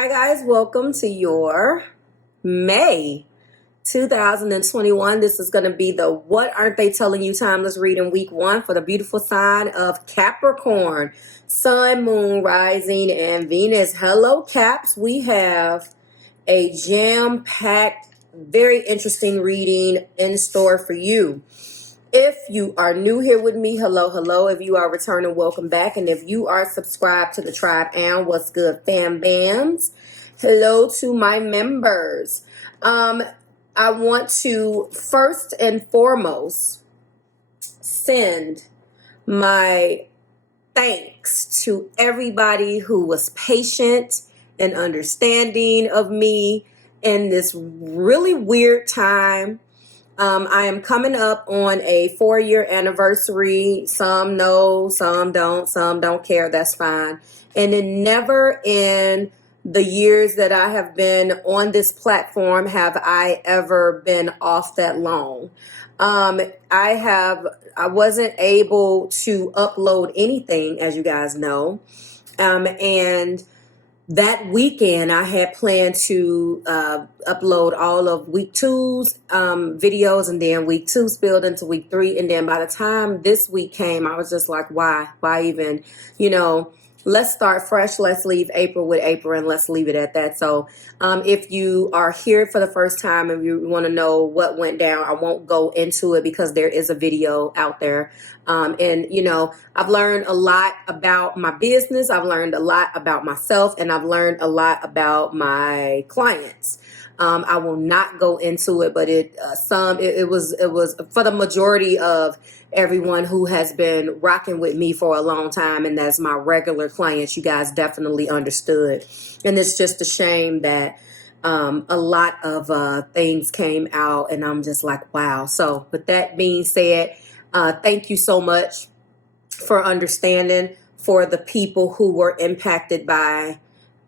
Hi guys, welcome to your May 2021. This is going to be the What Aren't They Telling You Timeless reading week 1 for the beautiful sign of Capricorn. Sun, Moon, Rising, and Venus. Hello Caps, we have a jam-packed, very interesting reading in store for you. If you are new here with me, hello, hello. If you are returning, welcome back. And if you are subscribed to the tribe and what's good, fam bams, hello to my members. I want to first and foremost send my thanks to everybody who was patient and understanding of me in this really weird time. I am coming up on a 4-year anniversary. Some know, some don't care. That's fine. And then never in the years that I have been on this platform have I ever been off that long. I wasn't able to upload anything, as you guys know. And that weekend, I had planned to upload all of week 2's videos, and then week 2 spilled into week 3. And then by the time this week came, I was just like, why even, let's start fresh. Let's leave April with April and let's leave it at that. So if you are here for the first time and you want to know what went down, I won't go into it because there is a video out there. I've learned a lot about my business. I've learned a lot about myself, and I've learned a lot about my clients. I will not go into it, but it was for the majority of everyone who has been rocking with me for a long time, and that's my regular clients. You guys definitely understood, and it's just a shame that a lot of things came out, and I'm just like, wow. So with that being said, thank you so much for understanding. For the people who were impacted by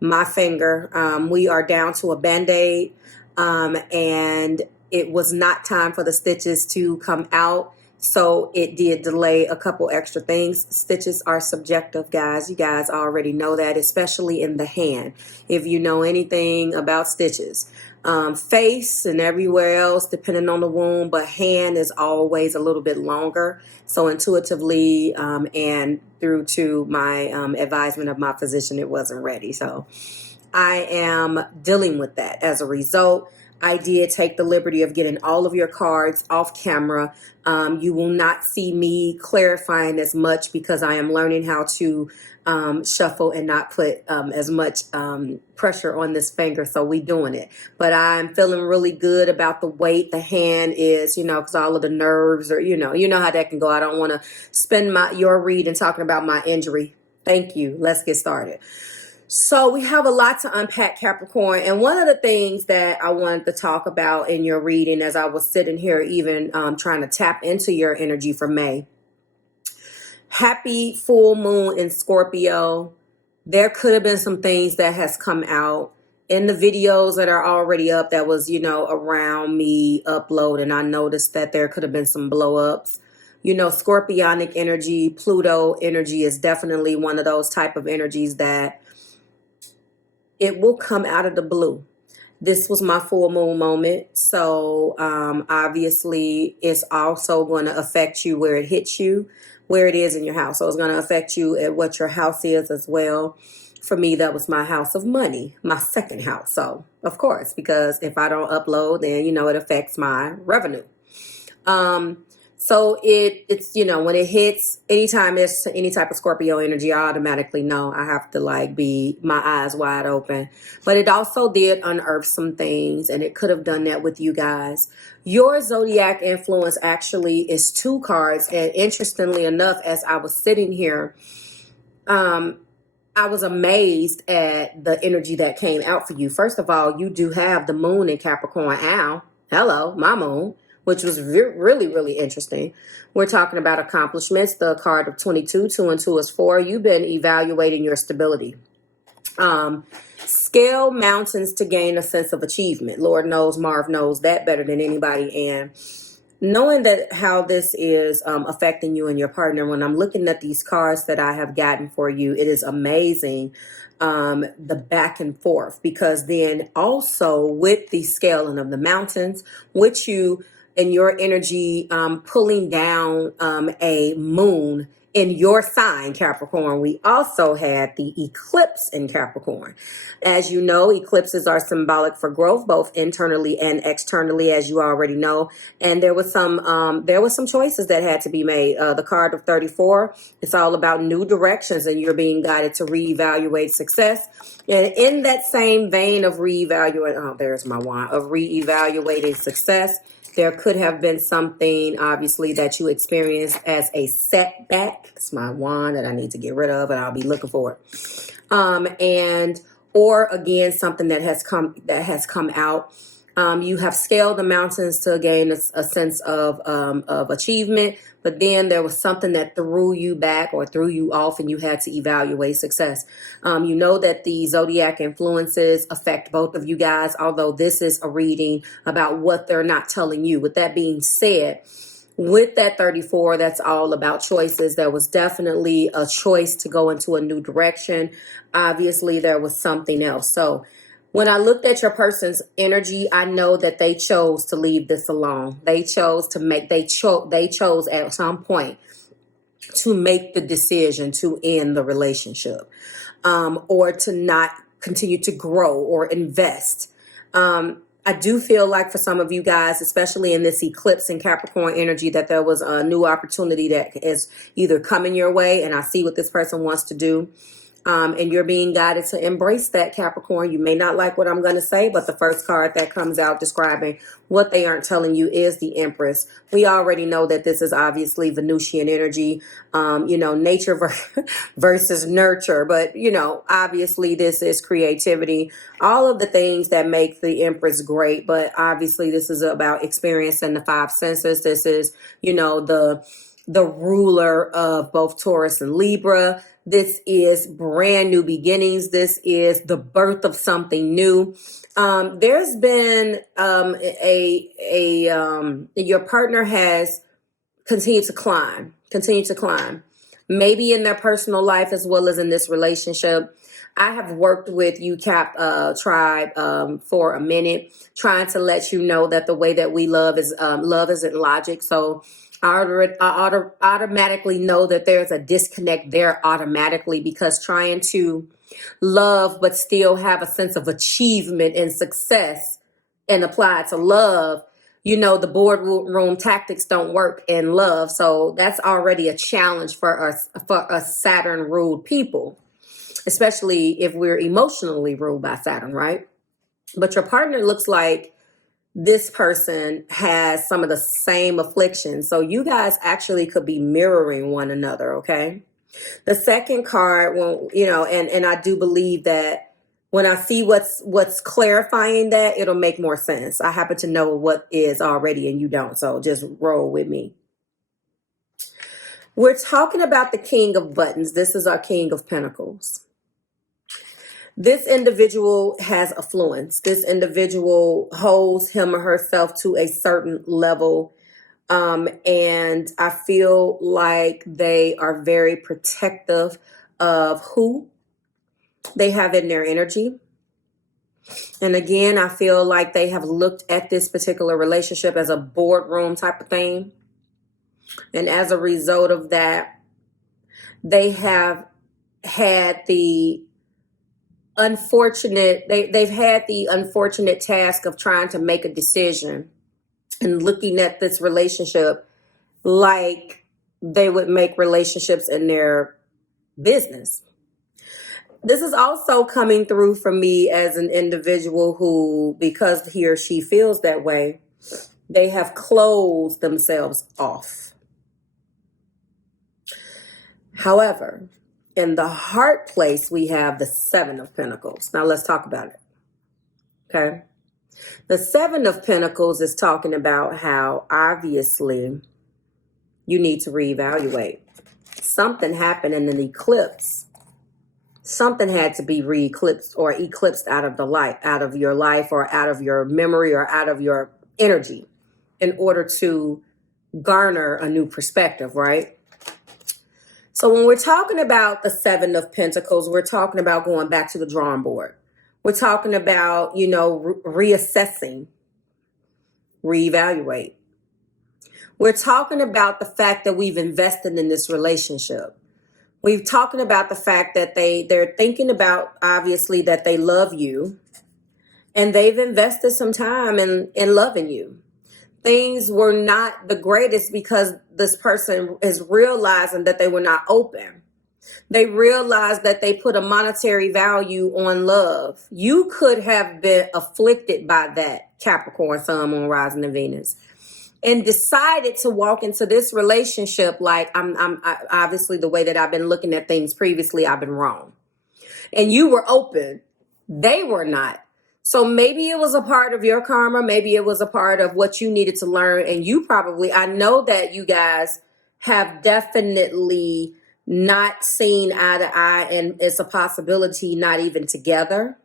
my finger, we are down to a Band-Aid, and it was not time for the stitches to come out. So it did delay a couple extra things. Stitches are subjective, guys. You guys already know that, especially in the hand. If you know anything about stitches, face and everywhere else, depending on the wound, but hand is always a little bit longer. So intuitively, and through to my advisement of my physician, it wasn't ready. So I am dealing with that. As a result, I did take the liberty of getting all of your cards off camera. You will not see me clarifying as much because I am learning how to shuffle and not put as much pressure on this finger. So we doing it. But I'm feeling really good about the weight the hand is, because all of the nerves are, you know how that can go. I don't want to spend your reading talking about my injury. Thank you. Let's get started. So we have a lot to unpack, Capricorn. And one of the things that I wanted to talk about in your reading as I was sitting here even trying to tap into your energy for May. Happy full moon in Scorpio. There could have been some things that has come out in the videos that are already up that was, around me uploading. I noticed that there could have been some blow ups. Scorpionic energy, Pluto energy is definitely one of those type of energies that it will come out of the blue. This was my full moon moment. So obviously it's also going to affect you where it hits you, where it is in your house. So it's going to affect you at what your house is as well. For me, that was my house of money, my second house. So of course, because if I don't upload, then, it affects my revenue. So it's, when it hits, anytime there's any type of Scorpio energy, I automatically know I have to be my eyes wide open. But it also did unearth some things, and it could have done that with you guys. Your zodiac influence actually is 2 cards. And interestingly enough, as I was sitting here, I was amazed at the energy that came out for you. First of all, you do have the moon in Capricorn. Ow. Hello, my moon. Which was really, really interesting. We're talking about accomplishments. The card of 22, 2 and 2 is 4. You've been evaluating your stability. Scale mountains to gain a sense of achievement. Lord knows Marve knows that better than anybody. And knowing that how this is affecting you and your partner, when I'm looking at these cards that I have gotten for you, it is amazing, the back and forth, because then also with the scaling of the mountains, with you and your energy pulling down a moon in your sign, Capricorn, we also had the eclipse in Capricorn. As you know, eclipses are symbolic for growth, both internally and externally, as you already know. And there was some choices that had to be made. The card of 34, it's all about new directions, and you're being guided to reevaluate success. And in that same vein of reevaluating success, there could have been something, obviously, that you experienced as a setback. It's my wand that I need to get rid of, and I'll be looking for it. Or again, something that has come out. You have scaled the mountains to gain a sense of achievement, but then there was something that threw you back or threw you off, and you had to evaluate success. You know that the Zodiac influences affect both of you guys, although this is a reading about what they're not telling you. With that being said, with that 34, that's all about choices. There was definitely a choice to go into a new direction. Obviously, there was something else. So when I looked at your person's energy, I know that they chose to leave this alone. They chose at some point to make the decision to end the relationship, or to not continue to grow or invest. I do feel like for some of you guys, especially in this eclipse in Capricorn energy, that there was a new opportunity that is either coming your way, and I see what this person wants to do. And you're being guided to embrace that, Capricorn. You may not like what I'm going to say, but the first card that comes out describing what they aren't telling you is the Empress. We already know that this is obviously Venusian energy, nature versus nurture. But, obviously this is creativity, all of the things that make the Empress great. But obviously this is about experience and the five senses. This is, the ruler of both Taurus and Libra. This is brand new beginnings. This is the birth of something new. There's been your partner has continued to climb, maybe in their personal life as well as in this relationship. I have worked with you, tribe, for a minute, trying to let you know that the way that we love isn't logic. So I automatically know that there's a disconnect there automatically, because trying to love but still have a sense of achievement and success and apply it to love, the boardroom tactics don't work in love. So that's already a challenge for us Saturn ruled people, especially if we're emotionally ruled by Saturn, right? But your partner looks like this person has some of the same afflictions. So you guys actually could be mirroring one another, okay? The second card, and I do believe that when I see what's clarifying that, it'll make more sense. I happen to know what is already and you don't, so just roll with me. We're talking about the King of Buttons. This is our King of Pentacles. This individual has affluence. This individual holds him or herself to a certain level. And I feel like they are very protective of who they have in their energy. And again, I feel like they have looked at this particular relationship as a boardroom type of thing. And as a result of that, they have had the they've had the unfortunate task of trying to make a decision and looking at this relationship like they would make relationships in their business. This is also coming through for me as an individual who, because he or she feels that way, they have closed themselves off. However, in the heart place, we have the Seven of Pentacles. Now let's talk about it. Okay. The Seven of Pentacles is talking about how obviously you need to reevaluate. Something happened in an eclipse. Something had to be re-eclipsed or eclipsed out of your life or out of your memory or out of your energy in order to garner a new perspective, right? So when we're talking about the Seven of Pentacles, we're talking about going back to the drawing board. We're talking about, reassessing, reevaluate. We're talking about the fact that we've invested in this relationship. We've talking about the fact that they're thinking about, obviously, that they love you and they've invested some time in loving you. Things were not the greatest because this person is realizing that they were not open. They realized that they put a monetary value on love. You could have been afflicted by that, Capricorn, Sun, Moon, Rising, and Venus, and decided to walk into this relationship like I obviously the way that I've been looking at things previously, I've been wrong. And you were open. They were not. So maybe it was a part of your karma. Maybe it was a part of what you needed to learn. And you probably, I know that you guys have definitely not seen eye to eye, and it's a possibility not even together.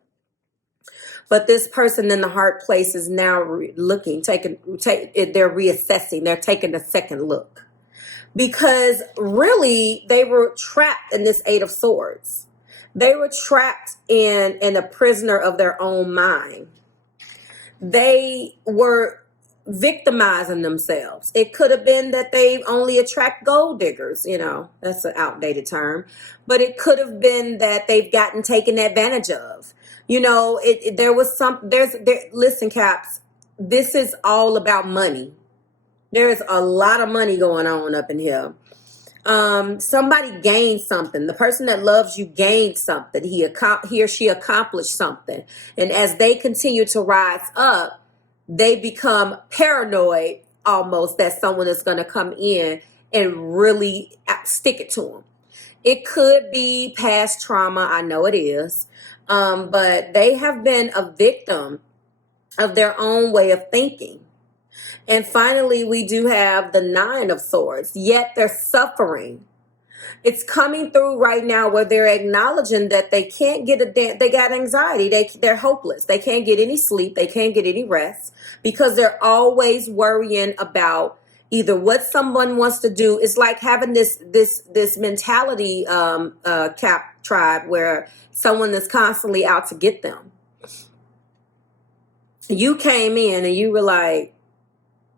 But this person in the heart place is now looking, they're reassessing, they're taking a second look. Because really, they were trapped in this Eight of Swords. They were trapped in a prisoner of their own mind. They were victimizing themselves. It could have been that they only attract gold diggers, that's an outdated term. But it could have been that they've gotten taken advantage of. Listen, Caps, this is all about money. There's a lot of money going on up in here. Somebody gained something. The person that loves you gained something. He or she accomplished something. And as they continue to rise up, they become paranoid almost that someone is going to come in and really stick it to them. It could be past trauma. I know it is. But they have been a victim of their own way of thinking. And finally, we do have the Nine of Swords, yet they're suffering. It's coming through right now where they're acknowledging that they can't they got anxiety. They're hopeless. They can't get any sleep. They can't get any rest because they're always worrying about either what someone wants to do. It's like having this mentality, Cap tribe, where someone is constantly out to get them. You came in and you were like,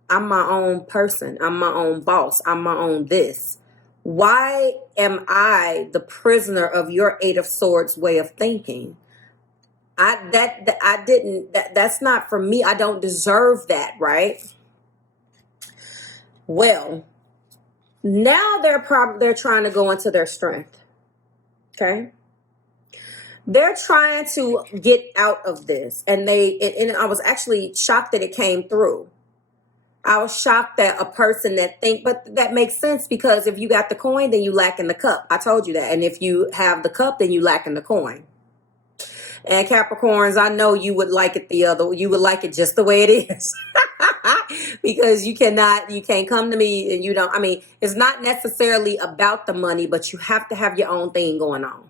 I'm my own person. I'm my own boss. I'm my own this. Why am I the prisoner of your Eight of Swords way of thinking? That's not for me. I don't deserve that, right? Well, now they're trying to go into their strength. Okay? They're trying to get out of this. And I was actually shocked that it came through. I was shocked that a person but that makes sense because if you got the coin, then you lack in the cup. I told you that. And if you have the cup, then you lack in the coin. And Capricorns, I know you would like it you would like it just the way it is. Because you can't come to me and it's not necessarily about the money, but you have to have your own thing going on.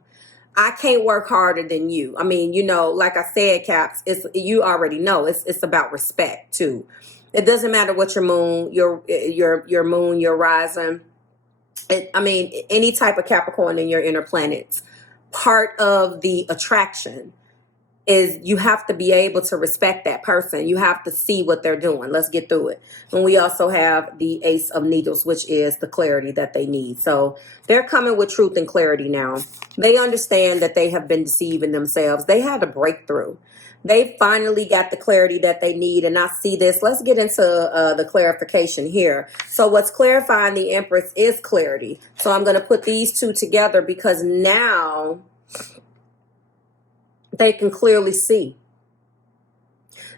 I can't work harder than you. Like I said, Caps, you already know it's about respect too. It doesn't matter what your moon, your moon, your rising. Any type of Capricorn in your inner planets. Part of the attraction is you have to be able to respect that person. You have to see what they're doing. Let's get through it. And we also have the Ace of Needles, which is the clarity that they need. So they're coming with truth and clarity now. They understand that they have been deceiving themselves. They had a breakthrough. They finally got the clarity that they need. And I see this. Let's get into the clarification here. So what's clarifying the Empress is clarity. So I'm going to put these two together because now they can clearly see.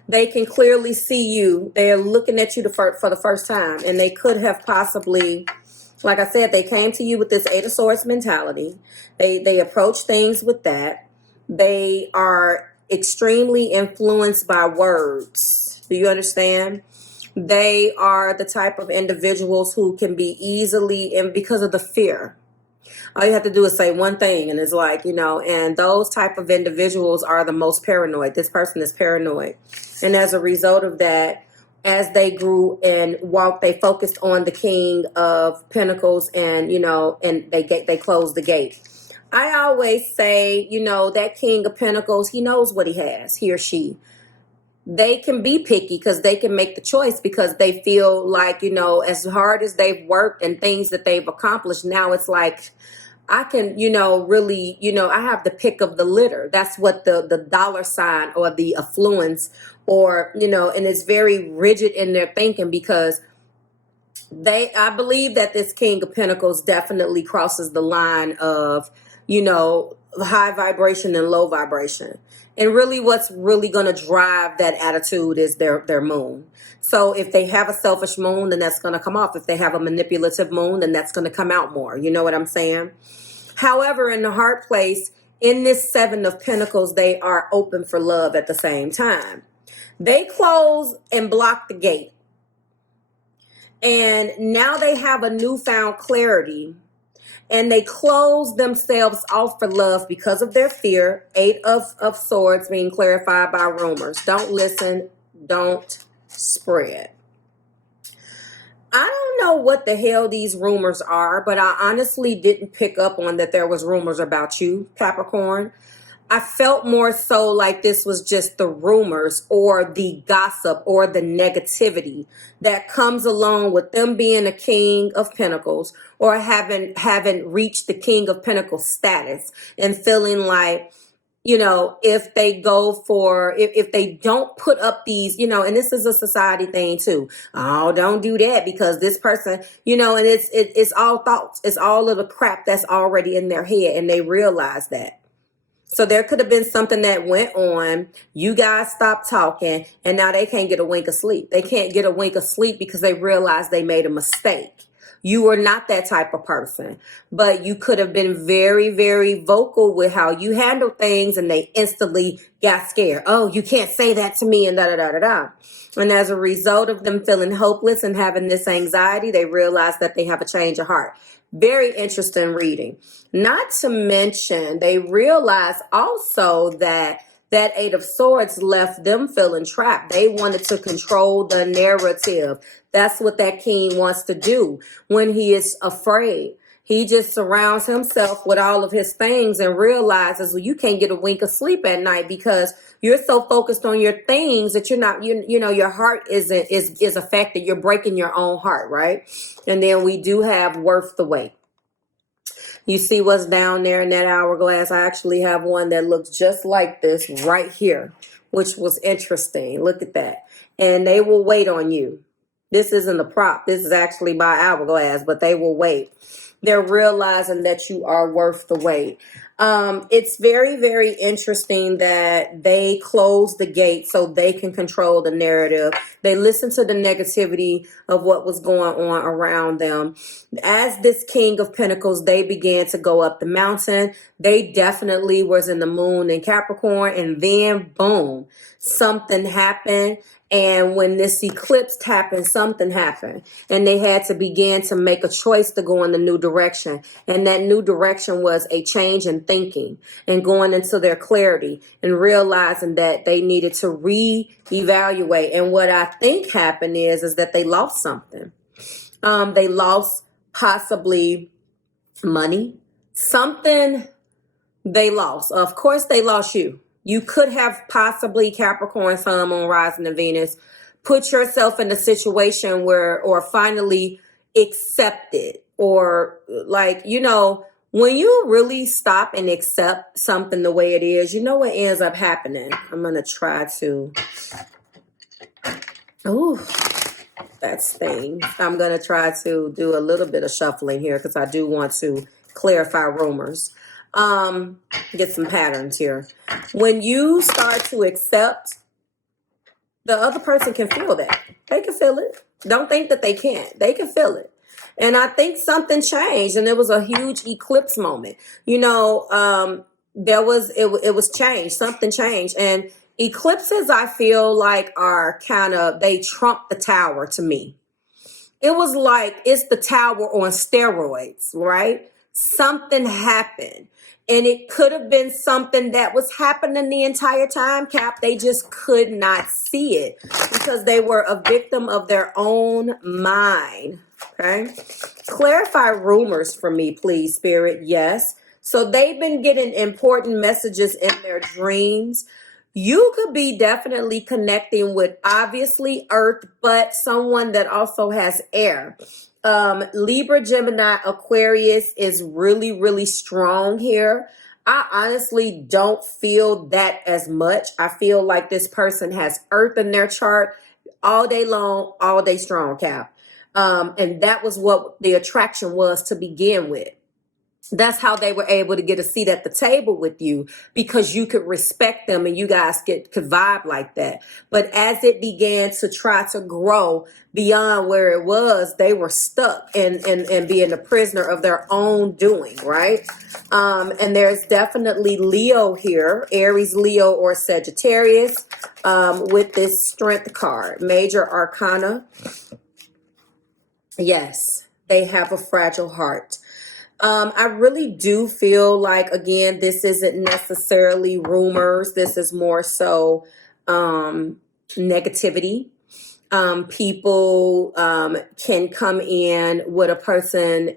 They can clearly see you. They're looking at you for the first time. And they could have possibly, like I said, they came to you with this Eight of Swords mentality. They approach things with that. They are extremely influenced by words. Do you understand? They are the type of individuals who can be easily, and because of the fear, all you have to do is say one thing and it's like, and those type of individuals are the most paranoid. This person is paranoid. And as a result of that, as they grew and walked, they focused on the King of Pentacles, and and they closed the gate. I always say, that King of Pentacles, he knows what he has, he or she. They can be picky because they can make the choice because they feel like, as hard as they've worked and things that they've accomplished, now it's like, I can, really, I have the pick of the litter. That's what the dollar sign or the affluence or, and it's very rigid in their thinking because I believe that this King of Pentacles definitely crosses the line of, high vibration and low vibration. And really what's really going to drive that attitude is their moon. So if they have a selfish moon, then that's going to come off. If they have a manipulative moon, then that's going to come out more. You know what I'm saying? However, in the heart place, in this Seven of Pentacles, they are open for love at the same time. They close and block the gate. And now they have a newfound clarity. And they close themselves off for love because of their fear. Eight of Swords being clarified by rumors. Don't listen. Don't spread. I don't know what the hell these rumors are, but I honestly didn't pick up on that there was rumors about you, Capricorn. I felt more so like this was just the rumors or the gossip or the negativity that comes along with them being a King of Pentacles or having reached the King of Pentacles status and feeling like, if they go for, if they don't put up these, and this is a society thing too. Oh, don't do that because this person, and it's all thoughts. It's all of the crap that's already in their head and they realize that. So there could have been something that went on. You guys stopped talking and now they can't get a wink of sleep. They can't get a wink of sleep because they realized they made a mistake. You were not that type of person, but you could have been very, very vocal with how you handle things and they instantly got scared. Oh, you can't say that to me and da da da da da. And as a result of them feeling hopeless and having this anxiety, they realized that they have a change of heart. Very interesting reading. Not to mention, they realized also that Eight of Swords left them feeling trapped. They wanted to control the narrative. That's what that king wants to do when he is afraid. He just surrounds himself with all of his things and realizes, well, you can't get a wink of sleep at night because you're so focused on your things that you're not, your heart is affected. You're breaking your own heart, right? And then we do have worth the wait. You see what's down there in that hourglass? I actually have one that looks just like this right here, which was interesting. Look at that. And they will wait on you. This isn't a prop. This is actually by hourglass, but they will wait. They're realizing that you are worth the wait. It's very, very interesting that they close the gate so they can control the narrative. They listen to the negativity of what was going on around them. As this King of Pentacles, they began to go up the mountain. They definitely was in the moon in Capricorn, and then boom, something happened. And when this eclipse happened, something happened. And they had to begin to make a choice to go in the new direction. And that new direction was a change in thinking and going into their clarity and realizing that they needed to reevaluate. And what I think happened is that they lost something. They lost possibly money. Something they lost. Of course, they lost you. You could have possibly, Capricorn, Sun, Moon, Rising, and Venus, put yourself in a situation where, or finally accepted, or like, when you really stop and accept something the way it is, what ends up happening? I'm going to try to, that's thing. I'm going to try to do a little bit of shuffling here because I do want to clarify rumors. Get some patterns here. When you start to accept, the other person can feel that. They can feel it. Don't think that they can't. They can feel it. And I think something changed, and it was a huge eclipse moment. It was changed. Something changed. And eclipses, I feel like, are they trump the tower to me. It was like it's the tower on steroids, right? Something happened. And it could have been something that was happening the entire time, Cap. They just could not see it because they were a victim of their own mind. Okay. Clarify rumors for me, please, Spirit. Yes. So they've been getting important messages in their dreams. You could be definitely connecting with obviously Earth, but someone that also has air. Libra, Gemini, Aquarius is really, really strong here. I honestly don't feel that as much. I feel like this person has Earth in their chart all day long, all day strong, Cap. And that was what the attraction was to begin with. That's how they were able to get a seat at the table with you, because you could respect them and you guys could vibe like that. But as it began to try to grow beyond where it was, they were stuck and being a prisoner of their own doing, right? And there's definitely Leo here, Aries, Leo, or Sagittarius, with this Strength card, Major Arcana. Yes, they have a fragile heart. I really do feel like, again, this isn't necessarily rumors. This is more so negativity. People can come in with a person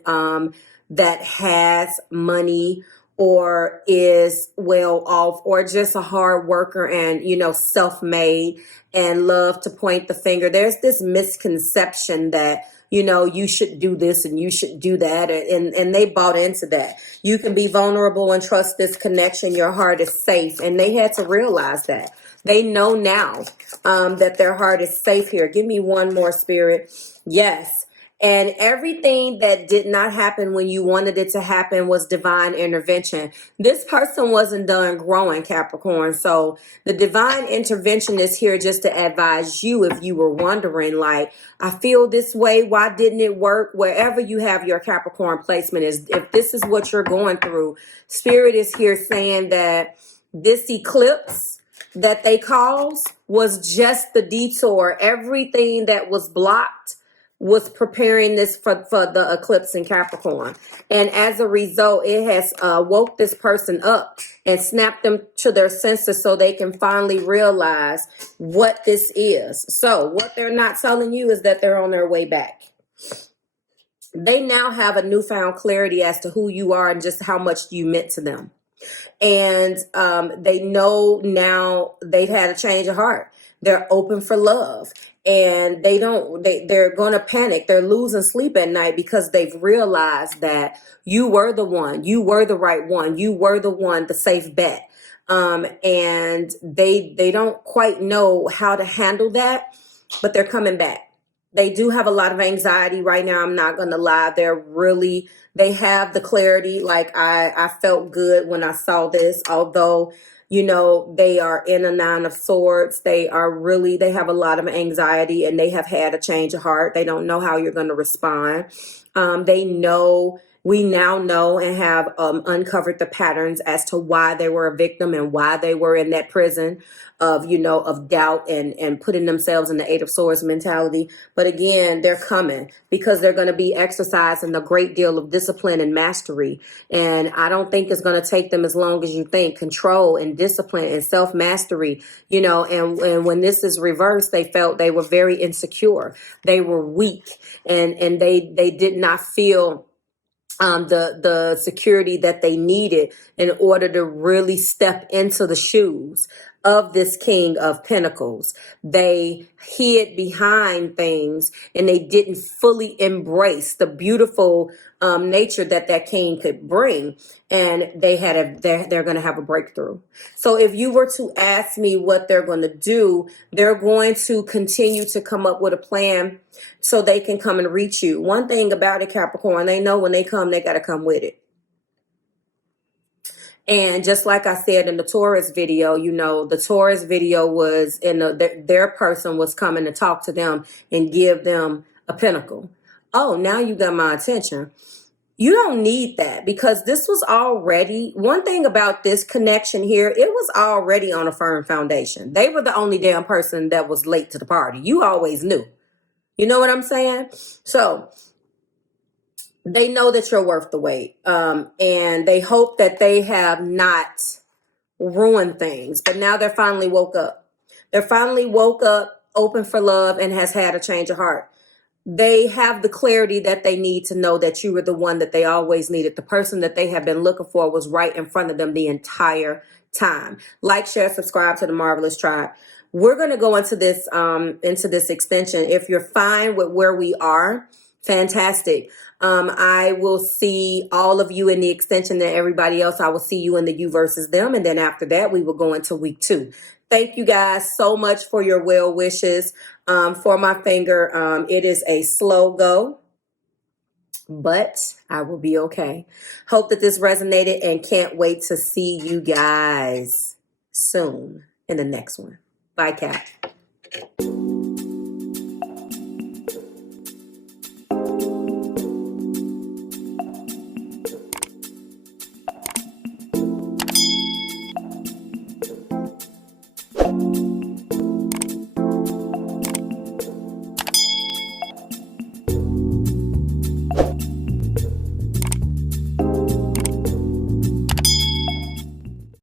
that has money or is well off or just a hard worker and, you know, self-made and love to point the finger. There's this misconception that, you know, you should do this and you should do that. And they bought into that. You can be vulnerable and trust this connection. Your heart is safe. And they had to realize that. They know now that their heart is safe here. Give me one more, Spirit. Yes. And everything that did not happen when you wanted it to happen was divine intervention. This person wasn't done growing, Capricorn. So the divine intervention is here just to advise you if you were wondering, like, I feel this way. Why didn't it work? Wherever you have your Capricorn placement is, if this is what you're going through, Spirit is here saying that this eclipse that they caused was just the detour. Everything that was blocked was preparing this for the eclipse in Capricorn. And as a result, it has woke this person up and snapped them to their senses so they can finally realize what this is. So what they're not telling you is that they're on their way back. They now have a newfound clarity as to who you are and just how much you meant to them. And they know now they've had a change of heart. They're open for love. And they're going to panic. They're losing sleep at night because they've realized that you were the one, you were the right one, you were the one, the safe bet. And they don't quite know how to handle that, but they're coming back. They do have a lot of anxiety right now. I'm not going to lie. They have the clarity. Like I felt good when I saw this, although, you know, they are in a 9 of Swords. They have a lot of anxiety and they have had a change of heart. They don't know how you're going to respond. We now know and have uncovered the patterns as to why they were a victim and why they were in that prison of doubt and putting themselves in the 8 of Swords mentality. But again, they're coming because they're going to be exercising a great deal of discipline and mastery. And I don't think it's going to take them as long as you think. Control and discipline and self-mastery, and when this is reversed, they felt they were very insecure. They were weak and they did not feel the security that they needed in order to really step into the shoes of this King of Pentacles. They hid behind things and they didn't fully embrace the beautiful nature that king could bring. And they're going to have a breakthrough. So if you were to ask me what they're going to do, they're going to continue to come up with a plan so they can come and reach you. One thing about it, Capricorn, they know when they come, they got to come with it. And just like I said in the Taurus video, the Taurus video was their person was coming to talk to them and give them a pentacle. Oh, now you got my attention. You don't need that because this was already, one thing about this connection here, it was already on a firm foundation. They were the only damn person that was late to the party. You always knew. You know what I'm saying? So they know that you're worth the wait. And they hope that they have not ruined things. But now they're finally woke up. They're finally woke up, open for love, and has had a change of heart. They have the clarity that they need to know that you were the one that they always needed. The person that they have been looking for was right in front of them the entire time. Like, share, subscribe to the Marvelous Tribe. We're going to go into this extension. If you're fine with where we are, fantastic. I will see all of you in the extension, and everybody else, I will see you in the you versus them. And then after that, we will go into week 2. Thank you guys so much for your well wishes. For my finger, it is a slow go, but I will be okay. Hope that this resonated and can't wait to see you guys soon in the next one. Bye, Cap.